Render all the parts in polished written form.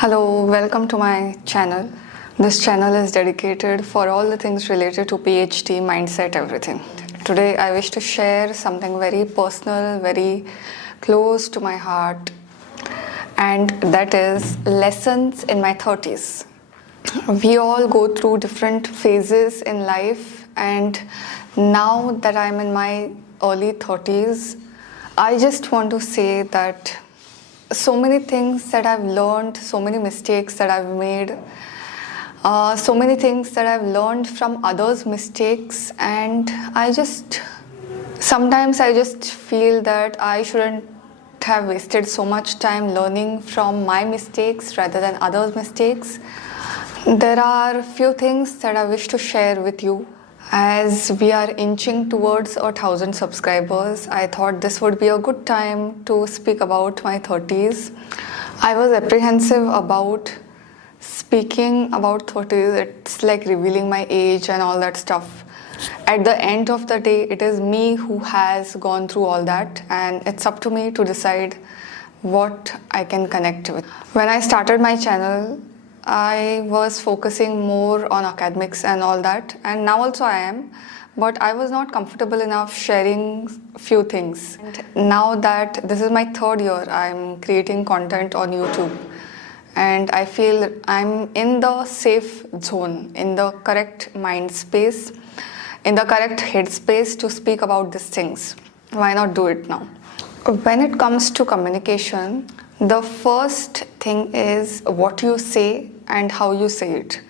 Hello, welcome to my channel. This channel is dedicated for all the things related to PhD, mindset, everything. Today I wish to share something very personal, very close to my heart, and that is lessons in my 30s. We all go through different phases in life, and now that I'm in my early 30s, I just want to say that so many things that I've learned, so many mistakes that I've made, so many things that I've learned from others' mistakes, and sometimes I just feel that I shouldn't have wasted so much time learning from my mistakes rather than others' mistakes. There are few things that I wish to share with you. As we are inching towards 1,000 subscribers, I thought this would be a good time to speak about my 30s. I was apprehensive about speaking about 30s. It's like revealing my age and all that stuff. At the end of the day, it is me who has gone through all that, and it's up to me to decide what I can connect with. When I started my channel, I was focusing more on academics and all that, and now also I am, but I was not comfortable enough sharing few things. And now that this is my third year, I'm creating content on YouTube, and I feel I'm in the safe zone, in the correct mind space, in the correct headspace to speak about these things. Why not do it now? When it comes to communication, the first thing is what you say and how you say it.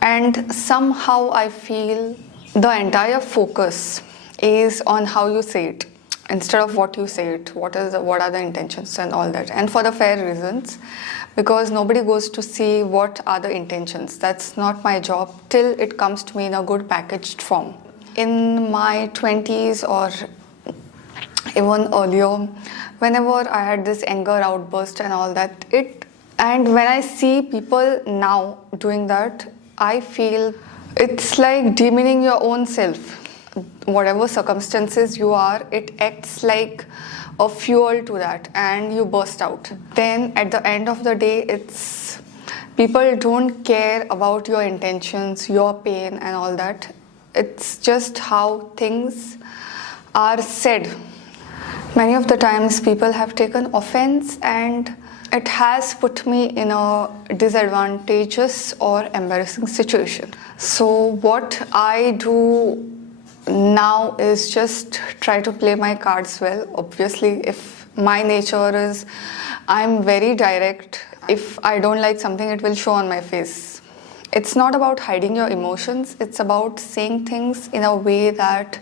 And somehow I feel the entire focus is on how you say it instead of what you say it. What are the intentions and all that. And for the fair reasons, because nobody goes to see what are the intentions. That's not my job till it comes to me in a good packaged form. In my 20s or even earlier, whenever I had this anger outburst and all that, and when I see people now doing that, I feel it's like demeaning your own self. Whatever circumstances you are, it acts like a fuel to that, and you burst out. Then at the end of the day, people don't care about your intentions, your pain and all that. It's just how things are said. Many of the times people have taken offense, and it has put me in a disadvantageous or embarrassing situation. So what I do now is just try to play my cards well. Obviously, if my nature is, I'm very direct. If I don't like something, it will show on my face. It's not about hiding your emotions. It's about saying things in a way that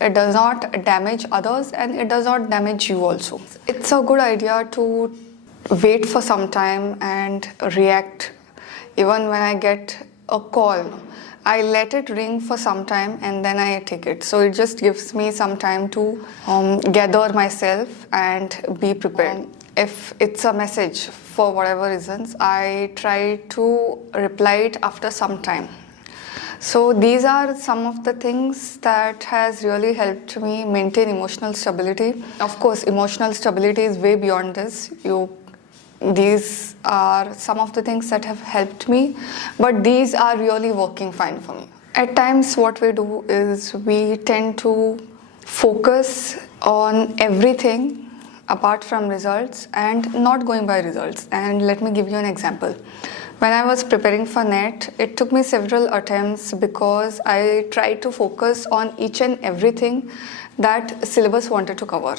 it does not damage others and it does not damage you also. It's a good idea to wait for some time and react. Even when I get a call, I let it ring for some time and then I take it. So it just gives me some time to gather myself and be prepared. If it's a message for whatever reasons, I try to reply it after some time. So these are some of the things that has really helped me maintain emotional stability. Of course, emotional stability is way beyond this. These are some of the things that have helped me, but these are really working fine for me. At times what we do is we tend to focus on everything apart from results and not going by results. And let me give you an example. When I was preparing for NET, it took me several attempts because I tried to focus on each and everything that syllabus wanted to cover,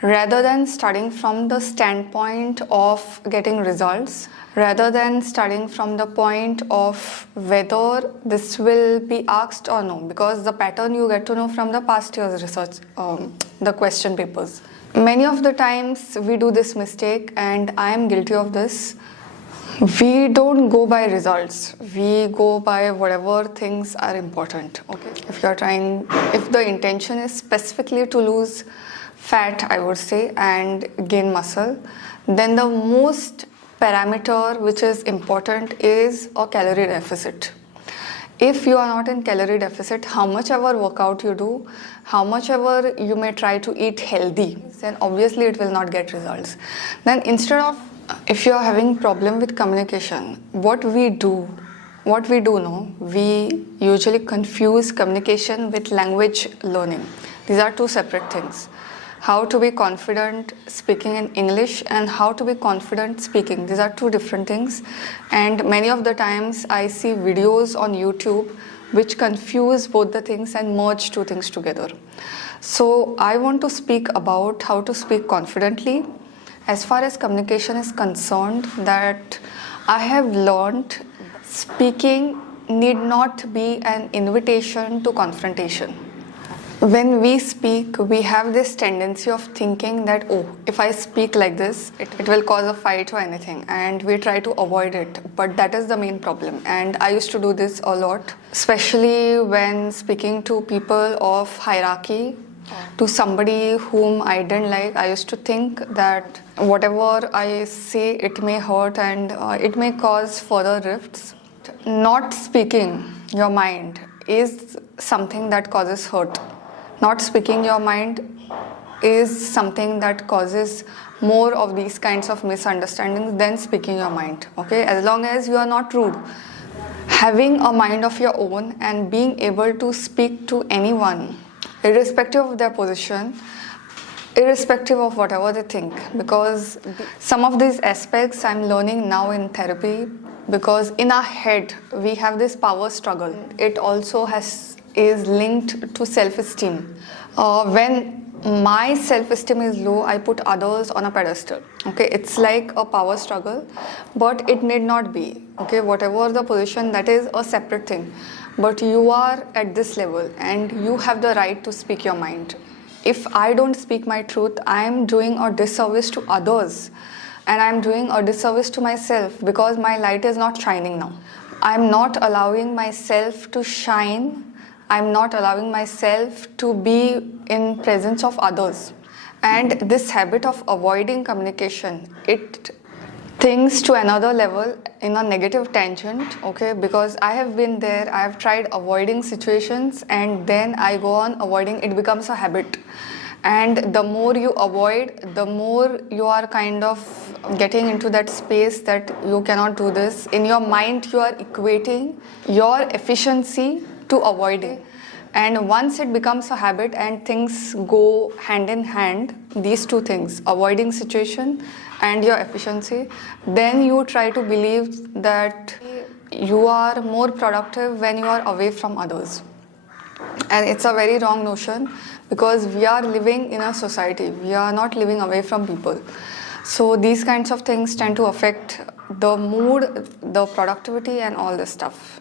rather than studying from the standpoint of getting results, rather than studying from the point of whether this will be asked or no, because the pattern you get to know from the past year's research, the question papers. Many of the times we do this mistake, and I am guilty of this. We don't go by results. We go by whatever things are important. Okay, if the intention is specifically to lose fat, I would say, and gain muscle, then the most parameter which is important is a calorie deficit. If you are not in calorie deficit, how much ever workout you do, how much ever you may try to eat healthy, then obviously it will not get results. Then instead of If you are having problem with communication, what we do know, we usually confuse communication with language learning. These are two separate things. How to be confident speaking in English and how to be confident speaking. These are two different things. And many of the times I see videos on YouTube which confuse both the things and merge two things together. So I want to speak about how to speak confidently. As far as communication is concerned, that I have learned speaking need not be an invitation to confrontation. When we speak, we have this tendency of thinking that, oh, if I speak like this, it will cause a fight or anything, and we try to avoid it. But that is the main problem. And I used to do this a lot, especially when speaking to people of hierarchy, to somebody whom I didn't like. I used to think that whatever I say, it may hurt and it may cause further rifts. Not speaking your mind is something that causes hurt. Not speaking your mind is something that causes more of these kinds of misunderstandings than speaking your mind. Okay, as long as you are not rude. Having a mind of your own and being able to speak to anyone, irrespective of their position, irrespective of whatever they think, because some of these aspects I'm learning now in therapy, because in our head we have this power struggle. It also is linked to self-esteem. When my self-esteem is low, I put others on a pedestal. Okay, it's like a power struggle, but it need not be. Okay, whatever the position, that is a separate thing. But you are at this level and you have the right to speak your mind. If I don't speak my truth, I am doing a disservice to others and I am doing a disservice to myself, because my light is not shining now. I am not allowing myself to shine. I am not allowing myself to be in presence of others. And this habit of avoiding communication, it things to another level in a negative tangent. Okay, because I have been there, I have tried avoiding situations and then I go on avoiding. It becomes a habit, and the more you avoid, the more you are kind of getting into that space that you cannot do this. In your mind you are equating your efficiency to avoiding, and once it becomes a habit and things go hand in hand, these two things, avoiding situation and your efficiency, then you try to believe that you are more productive when you are away from others. And it's a very wrong notion, because we are living in a society, we are not living away from people. So these kinds of things tend to affect the mood, the productivity and all this stuff.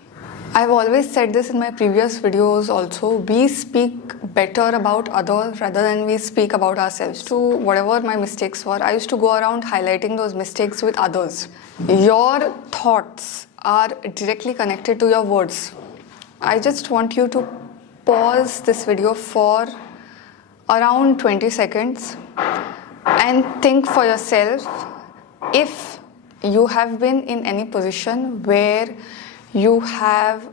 I've always said this in my previous videos also, we speak better about others rather than we speak about ourselves. To whatever my mistakes were, I used to go around highlighting those mistakes with others. Your thoughts are directly connected to your words. I just want you to pause this video for around 20 seconds and think for yourself, if you have been in any position where you have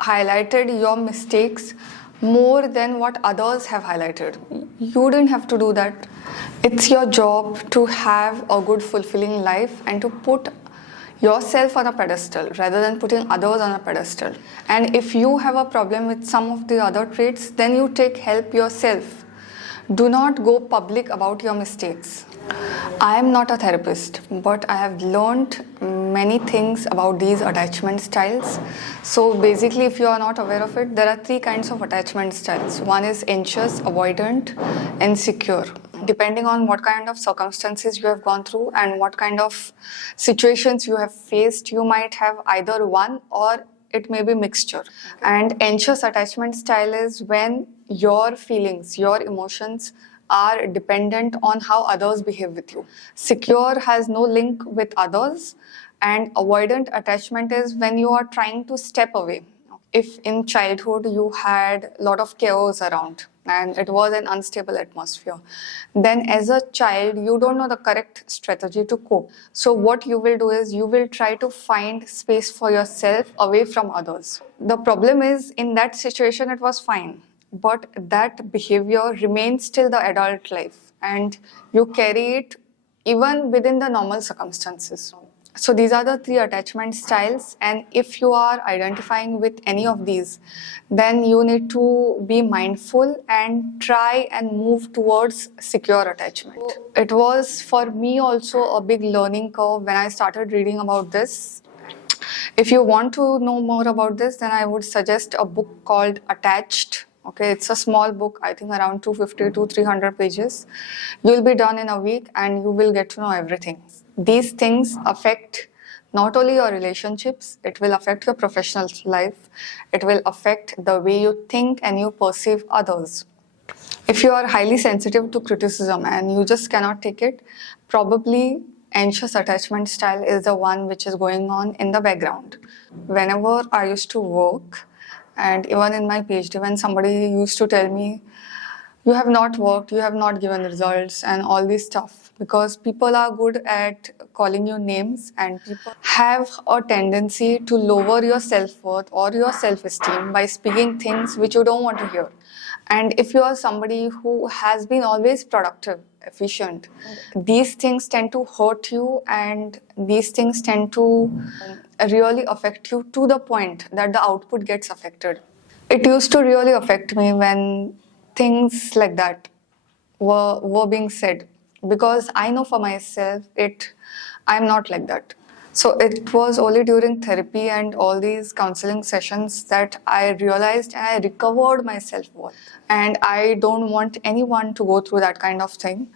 highlighted your mistakes more than what others have highlighted. You didn't have to do that. It's your job to have a good, fulfilling life and to put yourself on a pedestal rather than putting others on a pedestal. And if you have a problem with some of the other traits, then you take help yourself. Do not go public about your mistakes. I am not a therapist, but I have learned many things about these attachment styles. So basically, if you are not aware of it, there are three kinds of attachment styles. One is anxious, avoidant, and secure. Depending on what kind of circumstances you have gone through and what kind of situations you have faced, you might have either one or it may be mixture. And anxious attachment style is when your feelings, your emotions are dependent on how others behave with you. Secure has no link with others, and avoidant attachment is when you are trying to step away. If in childhood you had a lot of chaos around and it was an unstable atmosphere, then as a child you don't know the correct strategy to cope. So what you will do is you will try to find space for yourself away from others. The problem is, in that situation it was fine, but that behavior remains till the adult life and you carry it even within the normal circumstances. So these are the 3 attachment styles, and if you are identifying with any of these, then you need to be mindful and try and move towards secure attachment. It was for me also a big learning curve when I started reading about this. If you want to know more about this, then I would suggest a book called Attached. Okay, it's a small book, I think around 250 to 300 pages. You'll be done in a week and you will get to know everything. These things affect not only your relationships, it will affect your professional life, it will affect the way you think and you perceive others. If you are highly sensitive to criticism and you just cannot take it, probably anxious attachment style is the one which is going on in the background. Whenever I used to work, and even in my PhD, when somebody used to tell me, you have not worked, you have not given results, and all this stuff, because people are good at calling you names and people have a tendency to lower your self-worth or your self-esteem by speaking things which you don't want to hear. And if you are somebody who has been always productive, efficient, these things tend to hurt you and these things tend to really affect you to the point that the output gets affected. It used to really affect me when things like that were being said, because I know for myself I'm not like that. So it was only during therapy and all these counseling sessions that I realized and I recovered my self-worth. And I don't want anyone to go through that kind of thing.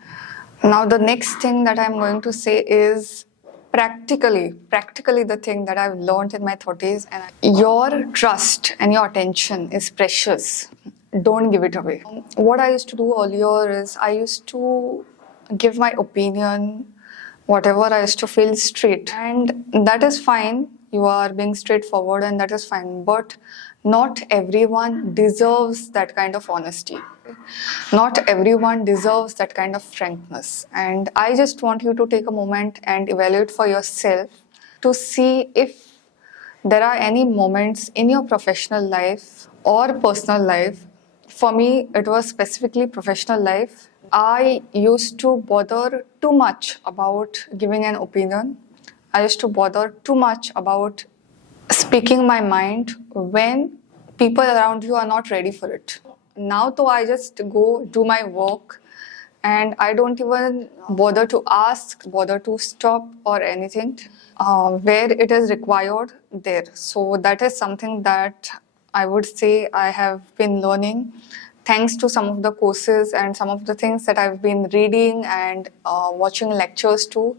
Now the next thing that I'm going to say is practically the thing that I've learned in my 30s, and your trust and your attention is precious. Don't give it away. What I used to do earlier is I used to give my opinion, whatever I used to feel straight, and that is fine. You are being straightforward and that is fine, but not everyone deserves that kind of honesty. Not everyone deserves that kind of frankness. And I just want you to take a moment and evaluate for yourself to see if there are any moments in your professional life or personal life. For me, it was specifically professional life. I used to bother too much about giving an opinion. I used to bother too much about speaking my mind when people around you are not ready for it. Now, though, I just go do my work and I don't even bother to ask, bother to stop or anything. Where it is required, there. So that is something that I would say I have been learning thanks to some of the courses and some of the things that I've been reading and watching lectures too.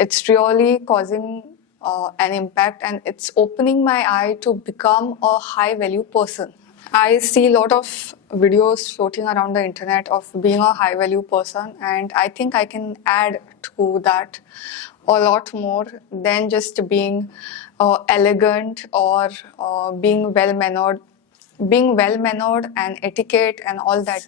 It's really causing an impact and it's opening my eye to become a high value person. I see a lot of videos floating around the internet of being a high value person, and I think I can add to that a lot more than just being elegant or being well mannered. Being well mannered and etiquette and all that.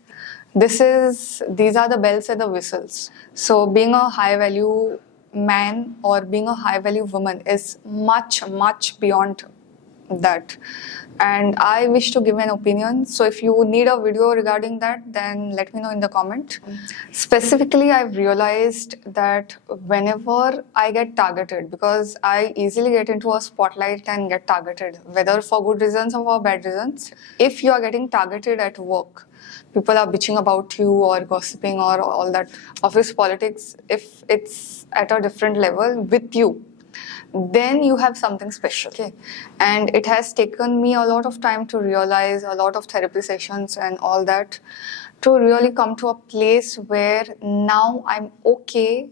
These are the bells and the whistles. So being a high value man or being a high value woman is much beyond that. And I wish to give an opinion. So if you need a video regarding that, then let me know in the comment. Specifically, I've realized that whenever I get targeted, because I easily get into a spotlight and get targeted, whether for good reasons or for bad reasons. If you are getting targeted at work, people are bitching about you or gossiping or all that office politics, if it's at a different level with you, then you have something special. Okay. And it has taken me a lot of time to realize, a lot of therapy sessions and all that, to really come to a place where now I'm okay,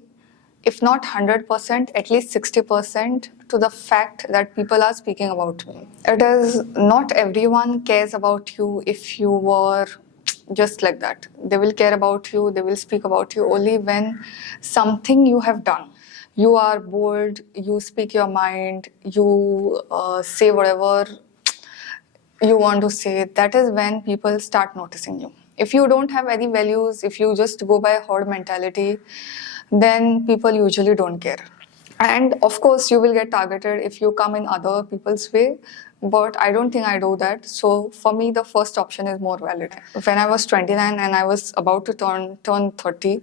if not 100%, at least 60% to the fact that people are speaking about me. It is not everyone cares about you if you were just like that. They will care about you, they will speak about you only when something you have done. You are bold, you speak your mind, you say whatever you want to say. That is when people start noticing you. If you don't have any values, if you just go by herd mentality, then people usually don't care. And of course, you will get targeted if you come in other people's way, but I don't think I do that. So for me, the first option is more valid. When I was 29 and I was about to turn 30,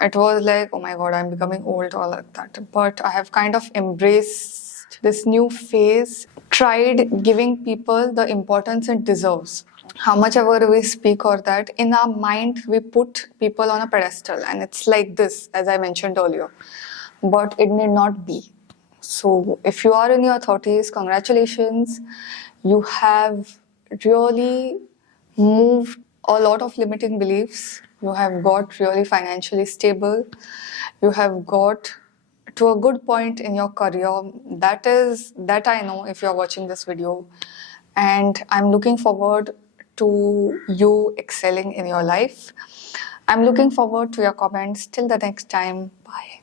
It was like, oh my god, I'm becoming old, all like that. But I have kind of embraced this new phase, tried giving people the importance it deserves. How much ever we speak or that, in our mind, we put people on a pedestal, and it's like this, as I mentioned earlier. But it need not be. So, if you are in your 30s, congratulations. You have really moved a lot of limiting beliefs. You have got really financially stable. You have got to a good point in your career. That I know if you're watching this video. And I'm looking forward to you excelling in your life. I'm looking forward to your comments. Till the next time, bye.